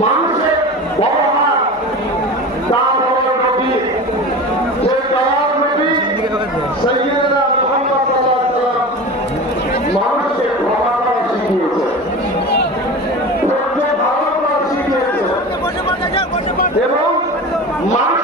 মানুষের বড় হাত তার বড় নবী, যে দয়ার নবী সাইয়্যিদুনা মুহাম্মদ সাল্লাল্লাহু আলাইহি ওয়াসাল্লাম মানুষকে ক্ষমা করা শিখিয়েছে, ধৈর্য ধারণ করা শিখিয়েছে এবং মানুষ